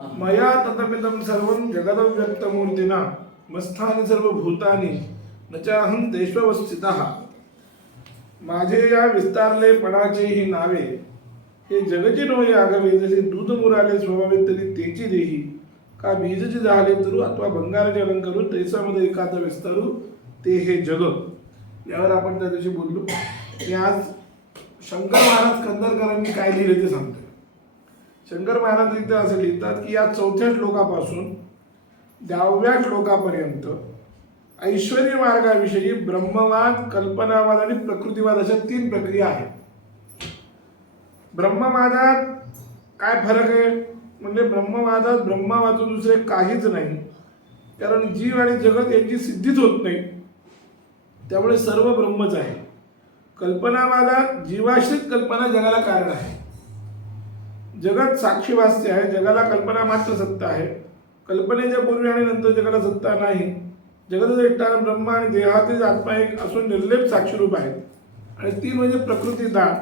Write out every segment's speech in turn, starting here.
मया ततमिदं सर्वं जगदव्यक्तमूर्तिना मस्थानि सर्वभूतानि न चाहं तेष्वस्थितः. माझे या विस्तारलेपणाचे ही नावे हे जगची नोहे आगवे. जसे दूध मुराले स्वभावे तरी तेची देही का बीजची झाले तरू अथवा भंगाराचे अलंकारू तैसामध्ये एकाचा विस्तारू ते हे जग. यावर आपण त्या दिवशी बोललो. मी आज शंकर महाराज कंदरकरांनी काय लिहिले ते सांगतो. शंकर महाराज इथे असं लिहितात की या चौथ्या श्लोकापासून 10व्या श्लोकापर्यंत ऐश्वर्य मार्गाविषयी ब्रह्मवाद, कल्पनावाद आणि प्रकृतिवाद अशा 3 प्रक्रिया आहेत. ब्रह्मवादात काय फरक आहे म्हणजे ब्रह्मवादात ब्रह्मावाचून दुसरे काहीच नाही, कारण जीव आणि जगत यांची सिद्धीच होत नाही, त्यामुळे सर्व ब्रह्मच आहे. कल्पनावादात जीवाश्रित कल्पना जगाला कारण आहे. जगत साक्षीवास्य आहे, जगाला कल्पना मात्र सत्ता आहे. कल्पनेच्या पूर्वी आणि नंतर जगाला सत्ता नाही. जगदद्रष्टा ब्रह्म आणि देहातील आत्मा एक असून निर्लेप साक्षीरूप आहेत. आणि 3 म्हणजे प्रकृतीदान.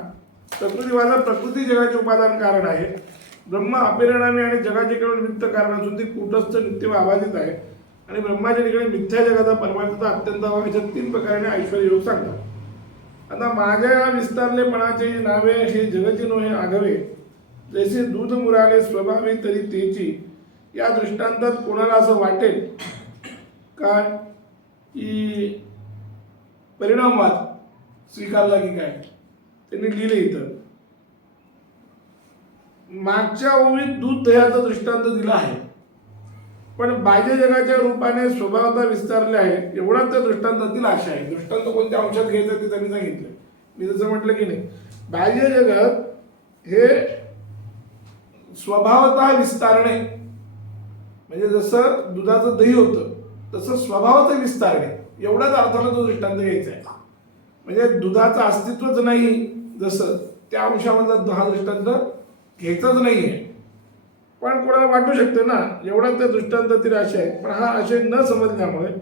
प्रकृतीवादात प्रकृती जगाचे उपादान कारण आहे. ब्रह्म अपरिणामी आणि जगाचे केवळ निमित्त कारण असून ते कूटस्थ नित्य व अबाधित आहे. आणि ब्रह्माच्या ठिकाणी मिथ्या जगाचा परमार्थाचा अत्यंत अभाव. अशा 3 प्रकाराने ऐश्वर्य योग सांगतात. आता माझ्या या विस्तारलेपणाचे नावे हे जगची नोहे आगवे. जैसे दूध मुराले स्वभावे तरी तेची. या दृष्टांतात कोणाला असं वाटेल काय की परिणामवाद स्वीकारला की काय, त्यांनी लिहिले इथं. मागच्या ओवीत दूध दह्याचा दृष्टांत दिला आहे, पण बाह्य जगाच्या रूपाने स्वभावता विस्तारले आहे एवढा त्या दृष्टांतातील आशा आहे. दृष्टांत कोणत्या अंशात घ्यायचं ते त्यांनी सांगितलं. मी जसं म्हटलं की नाही, बाह्य जगत हे स्वभावतः विस्तारणे म्हणजे जसं दुधाचं दही होतं तसं स्वभावाचं विस्तारणे एवढ्याच अर्थानं तो दृष्टांत घ्यायचा आहे. म्हणजे दुधाचं अस्तित्वच नाही जसं त्या अंशामधला हा दृष्टांत घ्यायचाच नाही आहे. पण कोणाला वाटू शकते ना एवढा त्या दृष्टांतातील आशय आहे. पण हा आशय न समजल्यामुळे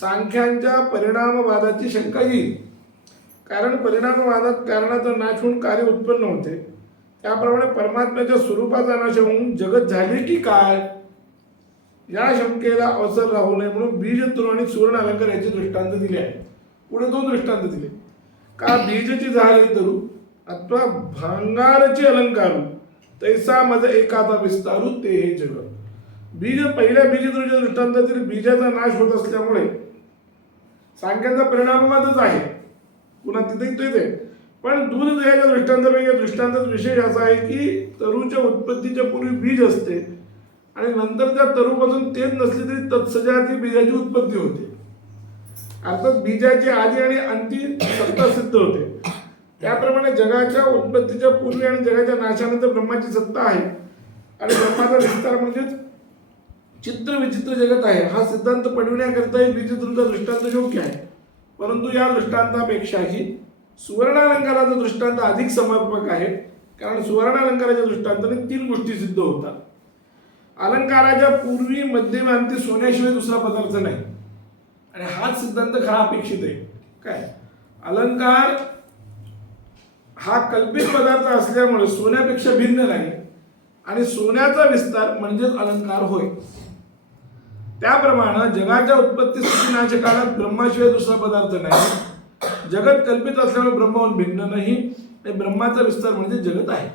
सांख्यांच्या परिणामवादाची शंका येईल. कारण परिणामवादात कारणाचा नाश होऊन कार्य उत्पन्न होते, त्याप्रमाणे परमात्म्याच्या स्वरूपाचा नाश होऊन जगत झाले की काय या शंकेला अवसर राहू नये म्हणून बीजतृ आणि सुवर्ण अलंकार याचे दृष्टांत दिले आहे. पुढे 2 दृष्टांत दिले. का बीजची झाली तरू अथवा भांगारची अलंकारू तैसा मध्ये एकाचा विस्तारू ते हे जग. बीज पहिल्या बीजतृच्या दृष्टांतातील बीजाचा नाश होत असल्यामुळे सांख्यांचा परिणामवादच आहे. पुन्हा तिथे ते पण दूध दह्याच्या दृष्टांतापैकी दृष्टांतात विशेष असा आहे की तरूच्या उत्पत्तीच्या पूर्वी बीज असते आणि नंतर त्या तरूपासून तेच नसले तरी तत्सजाती बीजाची उत्पत्ती होते. अर्थात बीजाची आधी आणि अंतिम सत्ता सिद्ध होते. त्याप्रमाणे जगाच्या उत्पत्तीच्या पूर्वी आणि जगाच्या नाशानंतर ब्रह्माची सत्ता आहे आणि ब्रह्माचा विस्तार म्हणजेच चित्र विचित्र जगत आहे. हा सिद्धांत पडविण्याकरिता बीजतृचा दृष्टांत योग्य आहे. परंतु या दृष्टांतापेक्षाही सुवर्णालंकाराचा दृष्टांत अधिक समर्पक आहे. कारण सुवर्णालंकाराच्या दृष्टांताने 3 गोष्टी सिद्ध होतात. अलंकाराच्या पूर्वी मध्यभागी सोन्याशिवाय दुसरा पदार्थ नाही आणि हाच सिद्धांत खरा अपेक्षित आहे. काय अलंकार हा कल्पित पदार्थ असल्यामुळे सोन्यापेक्षा भिन्न नाही आणि सोन्याचा विस्तार म्हणजेच अलंकार होय. त्याप्रमाणे जगाच्या उत्पत्ती स्थितीनाच्या काळात ब्रह्माशिवाय दुसरा पदार्थ नाही. जगत कल्पित असल्यामुळे ब्रह्माहून भिन्न नाही. ब्रह्माचा विस्तार म्हणजे जगत आहे.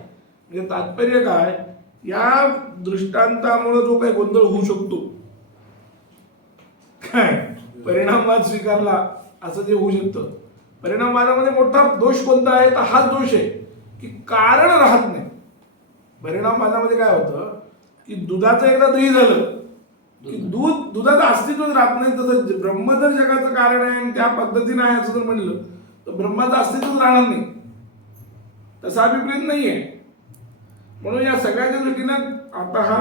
म्हणजे तात्पर्य काय, या दृष्टांतामुळे जो काही गोंधळ होऊ शकतो काय परिणामवाद स्वीकारला असं जे होऊ शकतं. परिणामवादामध्ये मोठा दोष कोणता आहे तर हाच दोष आहे की कारण राहत नाही. परिणामवादामध्ये काय होतं की दुधाचं एकदा दही झालं की दुधाचं अस्तित्वच राहत नाही. तसं ब्रह्म जर जगाचं कारण आहे आणि त्या पद्धतीने आहे असं जर म्हणलं तर ब्रह्माचं अस्तित्वच राहणार नाही. तसा अभिप्रेत नाही आहे. म्हणून या सगळ्याच्या दृष्टीनं आता हा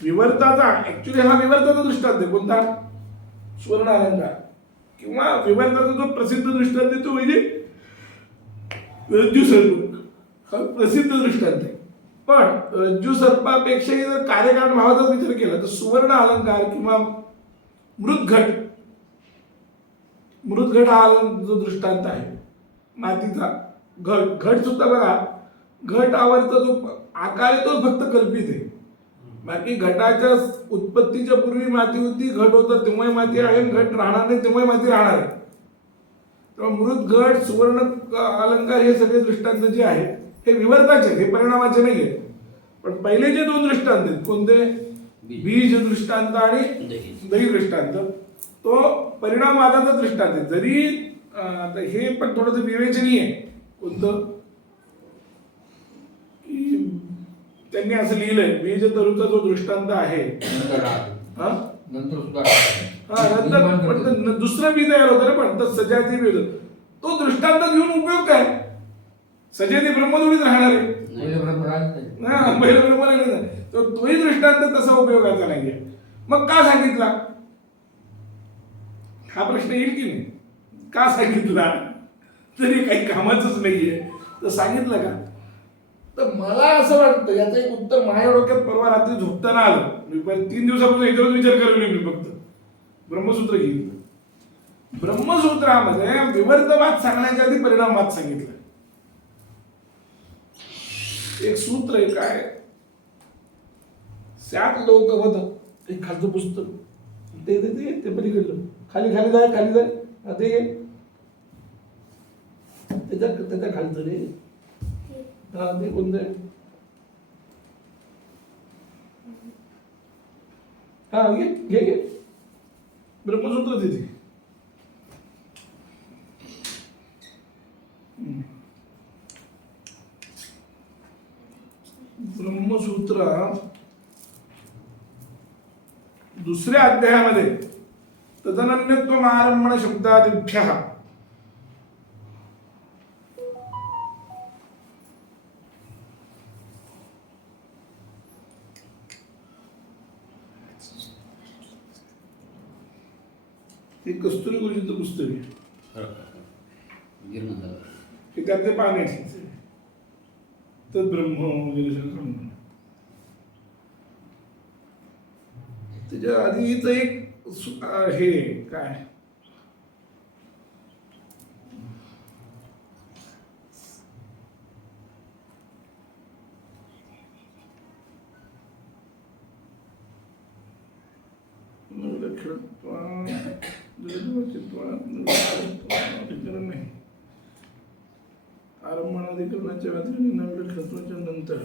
विवर्ताचा ऍक्च्युली हा विवर्ताचा दृष्टांत आहे. कोणता सुवर्ण अलंकार किंवा विवर्ताचा जो प्रसिद्ध दृष्टांत आहे तो म्हणजे रज्जू सर्प हा प्रसिद्ध दृष्टांत आहे. पण रज्जू सर्पापेक्षाही जर कार्यकारण भावाचा विचार केला तर सुवर्ण अलंकार किंवा मृतघट हा जो दृष्टांत आहे मातीचा घट सुद्धा बघा घट आवरता जो आकार आहे तो फक्त कल्पित आहे. बाकी घटाच्या उत्पत्तीच्या पूर्वी माती होती, घट होता तेव्हाही माती आहे, घट राहणार नाही तेव्हाही माती राहणार आहे. तेव्हा मृत, घट, सुवर्ण अलंकार हे सगळे दृष्टांत जे आहेत हे विवर्ताचे, हे परिणामाचे नाही आहेत. पण पहिले जे दोन दृष्टांत आहेत कोणते, बीज दृष्टांत आणि दही दृष्टांत, तो परिणामवादाचा दृष्टांत आहे. जरी हे पण थोडंसं विवेचनीय आहे. कोणतं की त्यांनी असं लिहिलंय, बीज तरुचा जो दृष्टांत आहे पण दुसरं बी तयार होतं पण तर सजाती बीज, तो दृष्टांत घेऊन उपयोग काय? सजाती ब्रह्मदोडीत राहणार आहे, बरोबर आहे. तोही दृष्टांत तसा उपयोगाचा नाहीये. मग का सांगितला हा प्रश्न येईल की नाही? का सांगितला? तरी काही कामाचंच नाहीये तर सांगितलं का? तर मला असं वाटतं याचं एक उत्तर माझ्या डोक्यात परवा रात्री झोपताना आलं. मी 3 दिवसापासून याच्यावर विचार करलो. मी फक्त ब्रह्मसूत्र घेईन. ब्रह्मसूत्रामध्ये विवर्तवाद सांगण्याच्या आधी परिणामवाद सांगितलं. एक सूत्र आहे काय, स्यात लोकवत, एक खालचं पुस्तक ते पलीकडलं, खाली जाय ते त्याच्या खालचं रे. हा ते कोणतं आहे? हा घे ब्रह्मसूत्र तिथे. ब्रह्मसूत्र दुसऱ्या अध्यायामध्ये तदनन्यत्वम आरंभण शब्दादिभ्यः हे कस्तुरी गुरुजींचं पुस्तक आहे, त्यातले पान तर ब्रह्म वगैरे त्याच्या आधीच एक हे काय नाही, आरंभणाधिकरणाच्या व्याधी नवलक्षणाच्या नंतर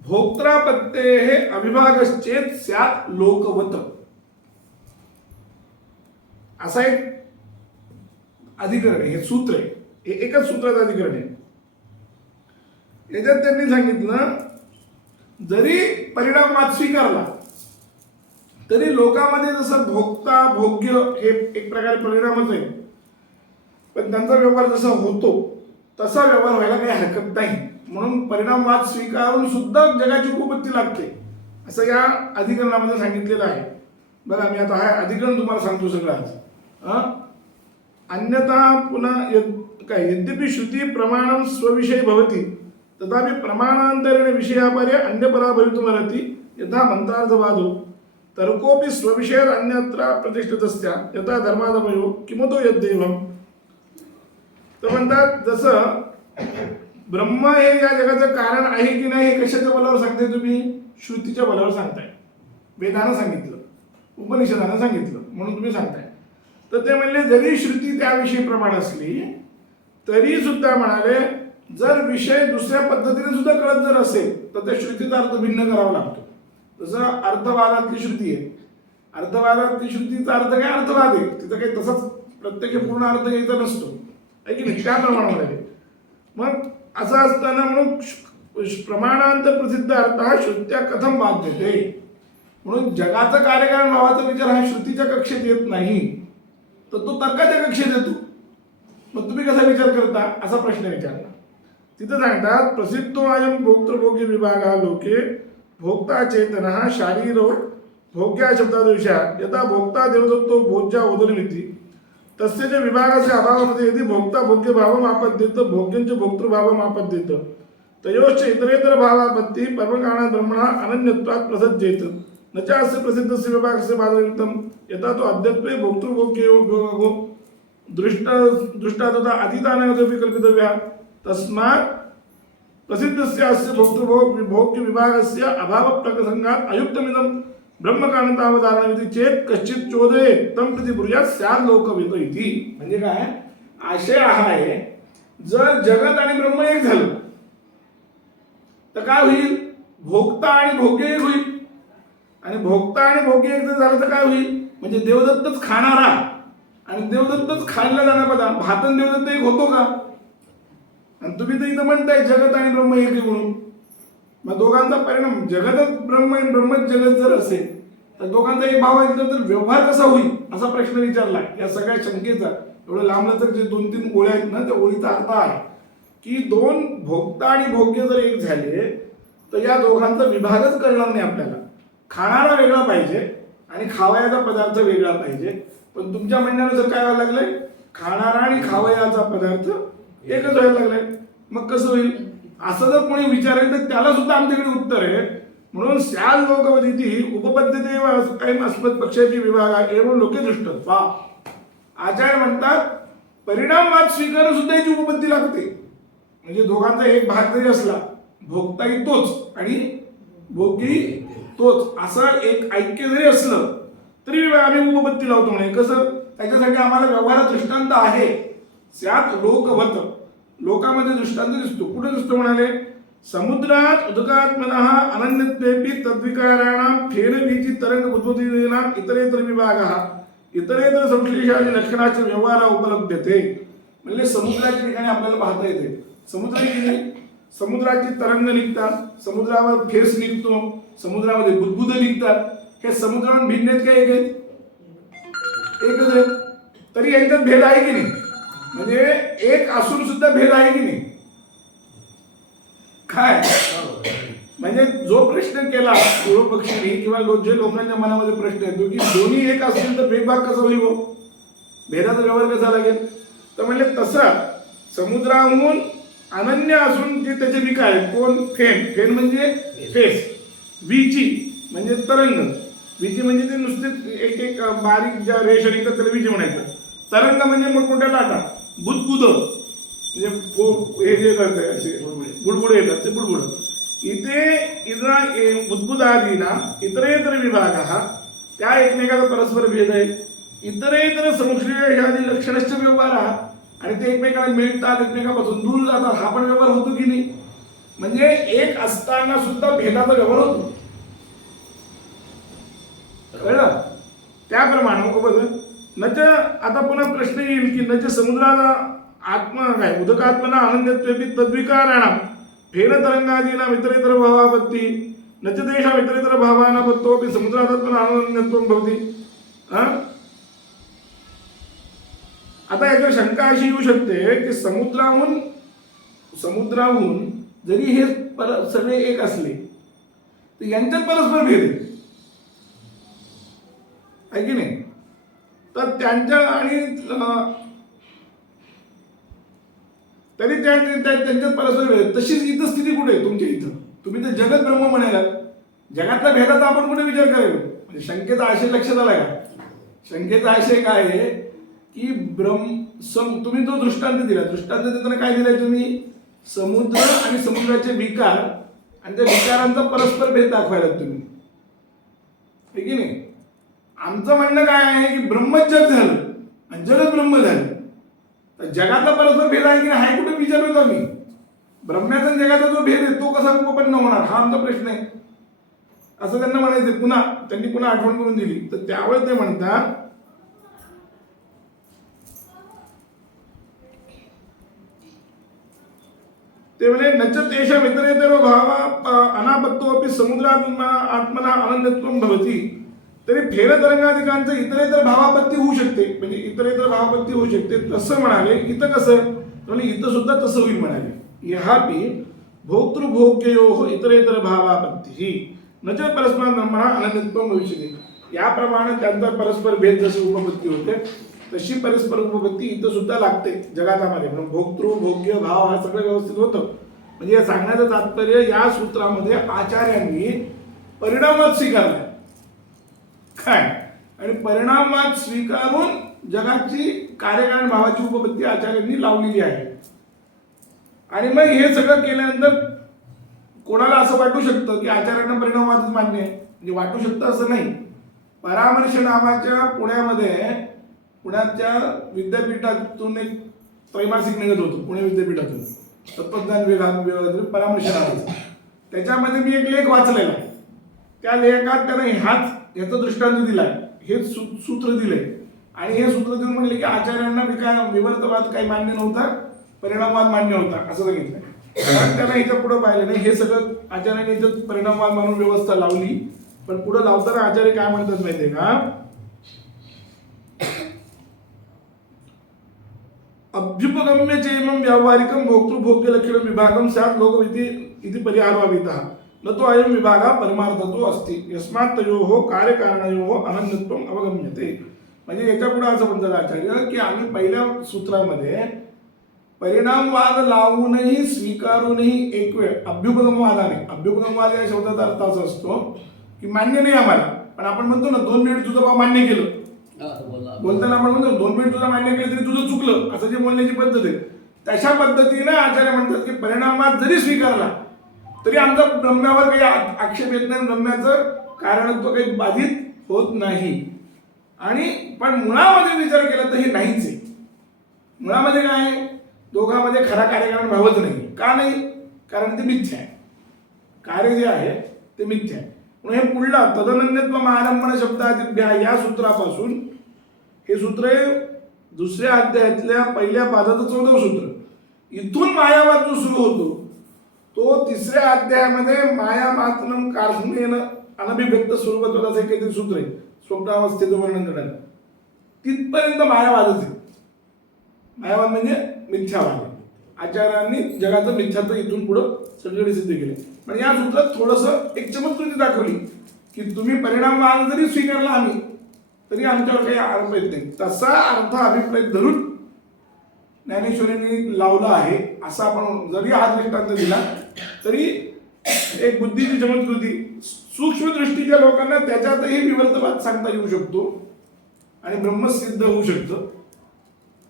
भोक्त्रापत्ते हे अविभागश्चेत स्यात् लोकवत, असा एक अधिकरण आहे. हे सूत्र आहे, हे एकच सूत्राचं अधिकरण आहे. याच्यात त्यांनी सांगितलं जरी परिणामवाद स्वीकारला तरी लोकांमध्ये जसं भोक्ता भोग्य हे एक प्रकारे परिणामच आहे, पण त्यांचा व्यवहार जसा होतो तसा व्यवहार व्हायला काही हरकत नाही. म्हणून परिणामवाद स्वीकारून सुद्धा जगाची उपपत्ती लागते असं या अधिकरणामध्ये सांगितलेलं आहे. बघा मी आता हा अधिकरण तुम्हाला सांगतो सगळं आज. अन्यथा पुन्हा यद्यपि श्रुती प्रमाणं स्वविषयी भवति तथापि प्रमाणांतरेण विषयापर्य अन्यपरा भवितुमर्हति यथा मंत्रार्थवादो तर्कोपि स्वविषयात् अन्यत्र प्रतिष्ठितस्य यथा धर्मादमयो किमतो यद्देवम्. तर म्हणतात जसं ब्रह्म हे या जगाचं कारण आहे की नाही हे कशाच्या बलावर सांगताय तुम्ही? श्रुतीच्या बलावर सांगताय. वेदानं सांगितलं, उपनिषदानं सांगितलं म्हणून तुम्ही सांगताय. तर ते म्हणले जरी श्रुती त्याविषयी प्रमाण असली तरी सुद्धा म्हणाले जर विषय दुसऱ्या पद्धतीने सुद्धा कळत जर असेल तर त्या श्रुतीचा अर्थ भिन्न करावा लागतो. जसं अर्थवादातली श्रुती आहे, अर्थवादातली श्रुतीचा अर्थ काय अर्थवाद आहे, तिथं काही तसाच प्रत्येक पूर्ण अर्थ घ्यायचा नसतो आहे की नाही, त्या प्रमाणामध्ये. मग असं असताना म्हणून प्रमाणांतर प्रसिद्ध अर्थ हा श्रुत्या कथम बाध्यते, म्हणून जगाचं कार्यकारण भावाचा विचार हा श्रुतीच्या कक्षेत येत नाही तर तो तर्काच्या कक्षेत येतो. मग तुम्ही कसा विचार करता असा प्रश्न विचारला. तिथं सांगतात प्रसिद्धो अयम भोक्तृभोग्य विभागा लोके भोक्ता चेतनः शारीरो भोग्या शब्दादृशा यथा भोक्ता देवदत्तो भोज्या ओदनमिति तस्य च विभागस्य अभावमध्ये यदि भोक्ता भोग्य भावम् आपद्येत भोग्यञ्च भोक्तृभावम् आपद्येत तयोश्च इतरेतर भावापत्ति परमकारणा ब्रह्मणः अनन्यत्वात् प्रसज्येत न च अस्य प्रसिद्धस्य विभागस्य बाधनिमित्तं यथा तो अद्यत्वे भोक्तृभोग्यो दृष्टा तथा अतीतानागतोपि कल्पितव्या तस्मात् प्रसिद्धस्य अस्य भोक्तृभोग्य विभागस्य अभाव प्रसंगात् अयुक्तमिदं ब्रह्मकारणतावधारणमिति चेत कश्चित चोदये तम प्रति ब्रूयात् स्यात् लोकविद इति. म्हणजे काय आशय हा आहे, जर जगत आणि ब्रह्म एक झालं तर काय होईल, भोक्ता आणि भोग्य एक होईल. आणि भोक्ता आणि भोग्य एक जर झालं तर काय होईल, म्हणजे देवदत्तच खाणारा आणि देवदत्तच खाल्ला जाणारा पदार्थ भातन देवदत्त एक होतो का. आणि तुम्ही तर इथं म्हणताय जगत आणि ब्रह्म एक आहे म्हणून. मग दोघांचा परिणाम जगतच ब्रह्म आणि ब्रह्मच जगत जर असेल तर दोघांचा एक भाव आहे तर व्यवहार कसा होईल असा प्रश्न विचारला. या सगळ्या शंकेचा एवढं लांबलं तर जे 2-3 ओळ्या आहेत ना त्या ओळीचा अर्थ आहे की दोन भोक्ता आणि भोग्य जर एक झाले तर या दोघांचा विभागच करणार नाही आपल्याला. खाणारा वेगळा पाहिजे आणि खावयाचा पदार्थ वेगळा पाहिजे. पण तुमच्या म्हणण्यानुसार काय व्हायला लागलंय, खाणारा आणि खावयाचा पदार्थ एकच व्हायला लागलाय. मग कसं होईल असं जर कोणी विचारेल तर त्याला सुद्धा आमच्याकडे उत्तर आहे. म्हणून स्याल लोकवदिती उपपद्धती काही अस्मत् पक्षाची विभाग एवढं लोके दृष्ट वा आचार्य म्हणतात परिणामवाद स्वीकार सुद्धा याची उपपत्ती लागते. म्हणजे दोघांचा एक भाग जरी असला भोगताही तोच आणि भोगी तोच असं एक ऐक्य जरी असलं तरी आम्ही उपपत्ती लावतो. म्हणे कसं, त्याच्यासाठी आम्हाला व्यवहारात दृष्टांत आहे. स्यात लोकवत लोकांमध्ये दृष्टांत दिसतो. कुठे दिसतो म्हणाले, समुद्रात उदकात्मनः अनन्यत्वेपि तद्विकाराणां फेरवीची तरंग उद्बोधितेनां इतरेतर विभागः इतरेतर संश्लेषादि लक्षणाचे व्यवहार उपलब्धते. म्हणजे समुद्राच्या ठिकाणी आपल्याला पाहता येते समुद्राची तरंग निघतात, समुद्रावर फेस निघतो, समुद्रामध्ये बुदबुद निघतात. हे समुद्रावर भिन्न आहेत का एक आहेत? एकच आहे. तरी यांच्यात भेद आहे की नाही, म्हणजे एक असून सुद्धा भेद आहे की नाही. काय म्हणजे जो प्रश्न केला पूर्व पक्षीने किंवा जे लोकांच्या मनामध्ये प्रश्न येतो की दोन्ही एक असतील तर भेदभाग कसा होईल, भेदाचा व्यवहार कसा लागेल. तर म्हणजे तसा समुद्राहून अनन्य असून जे त्याचे विकार आहेत, कोण फेन म्हणजे फेस, वीची म्हणजे तरंग, वीची म्हणजे ते नुसते एक एक बारीक ज्या रेषा निघतात त्याला वीची म्हणायचं. तरंग म्हणजे मोठमोठ्या लाटा, बुदबुद म्हणजे हे जे करते असे बुडबुडे येतात ते बुडबुड. इथे बुदबुदादीना इतरेतर विभाग त्या एकमेकाचा परस्पर भेद आहे. इतरेतर संश्लेषादी लक्षणश्च व्यवहार आणि ते एकमेकाला मिळतात, एकमेकापासून दूर जातात. हा पण व्यवहार होतो की नाही. म्हणजे एक असताना सुद्धा भेदाचा व्यवहार होतो. कळलं. त्याप्रमाणे नच आता पुन्हा प्रश्न येईल की नच समुद्राला आत्मा काय उदकात्मना आनंदत्वेपि तद्विकाराणां फेन तरंगादीनां इतरेतर भावापत्ती नच तेषां इतरेतर भावानापत्तोपि समुद्रात्मना आनंदत्वं भवति. आता याच्यावर शंका अशी येऊ शकते की समुद्राहून जरी हे सगळे एक असले तर यांच्यात परस्पर भेद आहे की नाही. तर त्यांच्या आणि तरी त्यांच्यात परस्पर भेद. तशीच इथं स्थिती कुठे आहे तुमच्या इथं. तुम्ही तर जगत ब्रह्म म्हणायला, जगातल्या भेदाचा आपण कुठे विचार करायला. म्हणजे शंकेचा आशय लक्षात आला का. शंकेचा आशय काय आहे की तुम्ही जो दृष्टांत दिला, दृष्टांत देताना काय दिलाय तुम्ही, समुद्र आणि समुद्राचे विकार आणि त्या विकारांचा परस्पर भेद दाखवायला तुम्ही, हे की नाही. आमचं म्हणणं काय आहे की ब्रह्मच जग झालं आणि जगत ब्रह्म झालं तर जगातला परस्पर भेद आहे की नाही हाय कुठे विचारतो आम्ही. ब्रह्म्याचा जगाचा जो भेद आहे तो कसा उपपन्न होणार हा आमचा प्रश्न आहे असं त्यांना म्हणायचं. त्यांनी पुन्हा आठवण करून दिली. तर त्यावेळेस ते म्हणतात ते म्हणे नच तेषां इतरेतर भावा अनापत्तोपि समुद्रात्मा आत्मना आनंदत्वं भवति. तरी फेर तरंगाधिकांचं इतरेतर भावापत्ती होऊ शकते, म्हणजे इतरेतर भावापत्ती होऊ शकते. तसं म्हणाले इथं कसं, म्हणजे इथं सुद्धा तसं होईल म्हणाले. ह्यापि भोक्तृभोग्ययोः इतरेतर भावापत्ती न च परस्पर ब्रह्मणा आनंदत्वं भविष्यति. याप्रमाणे त्यांचा परस्पर भेद जशी उपपत्ती होते तशी परस्पर उपपत्ती इथं सुद्धा लागते जगातामध्ये. म्हणून भोक्तृ भोग्य भाव हा सगळं व्यवस्थित होतं. म्हणजे या सांगण्याचं तात्पर्य या सूत्रामध्ये आचार्यांनी परिणामात स्वीकारलाय. काय आणि परिणामवाद स्वीकारून जगाची कार्यकारण भावाची उपपत्ती आचार्यांनी लावलेली आहे. आणि मग हे सगळं केल्यानंतर कोणाला असं वाटू शकतं की आचार्यांना परिणामवादच मान्य आहे, म्हणजे वाटू शकतं असं नाही. परामर्श नावाच्या पुण्याच्या विद्यापीठातून एक त्रैमासिक निघत होतं, पुणे विद्यापीठातून तत्वज्ञान विभाग परामर्श नावाचं. त्याच्यामध्ये मी एक लेख वाचलेला आहे. त्या लेखात त्यानं ह्याचा दृष्टांत दिलाय, हे सूत्र दिलंय आणि हे सूत्र देऊन म्हणले की आचार्यांना विवर्तवाद काही मान्य नव्हता, परिणामवाद मान्य होता असं सांगितलं. कारण त्यानं ह्याच्या पुढे पाहिलं नाही. हे सगळं आचार्यांनी ह्याच्यात परिणामवाद म्हणून व्यवस्था लावली. पण पुढे लावताना आचार्य काय म्हणतात माहितीये का, अभ्युपगम्य चेमं व्यावहारिकं भोक्तृभोग्य लक्षण विभागम स्यात् लोकविधि इति परिहारभावितः न तो अयं विभागः परमार्थतो अस्ति यस्मात् तयोः कार्यकारणयोः अनन्यत्वम् अवगम्यते. म्हणजे याच्या पुढे असं म्हणतात आचार्य की आम्ही पहिल्या सूत्रामध्ये परिणामवाद लावूनही स्वीकारूनही एक वेळ अभ्युपगमवादाने, अभ्युपगमवाद या शब्दाचा अर्थ असा असतो की मान्य नाही आम्हाला, पण आपण म्हणतो ना 2 मिनिट तुझं भाव मान्य केलं, बोलताना आपण म्हणतो 2 मिनिट तुझं मान्य केलं तरी तुझं चुकलं, असं जे बोलण्याची पद्धत आहे. तशा पद्धतीने आचार्य म्हणतात की परिणामवाद जरी स्वीकारला तरी आमचा ब्रह्म्यावर काही आक्षेप येत नाही, ब्रह्म्याचं कारणत्व काही बाधित होत नाही. आणि पण मुळामध्ये विचार केला तर हे नाहीच आहे. मुळामध्ये काय आहे, दोघांमध्ये खरा कार्यकारण भावच नाही. का नाही? कारण ते मिथ्या आहे. कार्य जे आहे ते मिथ्या आहे. म्हणून हे पुढला तदनन्यत्व आरंभण शब्दादिभ्या या सूत्रापासून, हे सूत्र दुसऱ्या अध्यायातल्या पहिल्या पादाचं 14वं सूत्र, इथून मायावाद जो सुरू होतो तो 3ऱ्या अध्यायामध्ये मायामात्मनं कारणे अनभिव्यक्त स्वरूपात असं काहीतरी सूत्र आहे, स्वप्नावस्थेचं वर्णन करायला. तिथपर्यंत मायावादच आहे. मायावाद म्हणजे मिथ्यावाद. आचार्यांनी जगाचं मिथ्यात्व इथून पुढं सगळीकडे सिद्ध केले. पण या सूत्रात थोडंसं एक चमत्कृती दाखवली की तुम्ही परिणामवाद जरी स्वीकारला आम्ही तरी आमच्यावर काही आरोप येत नाही. तसा अर्थ अभिप्राय धरून ज्ञानेश्वरांनी लावला आहे. असा आपण जरी हा दृष्टांत दिला तरी एक बुद्धीची चमत्कृती, सूक्ष्म दृष्टीच्या लोकांना त्याच्यातही विवर्तवाद सांगता येऊ शकतो आणि ब्रह्मसिद्ध होऊ शकतं.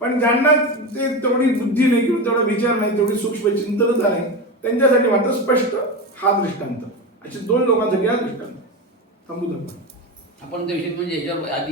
पण ज्यांना ते तेवढी बुद्धी नाही किंवा तेवढा विचार नाही, तेवढी सूक्ष्म चिंतनता नाही, त्यांच्यासाठी मात्र स्पष्ट हा दृष्टांत. असे 2 लोकांसाठी हा दृष्टांत. थांबू आपण ते विषय म्हणजे ह्याच्या आधी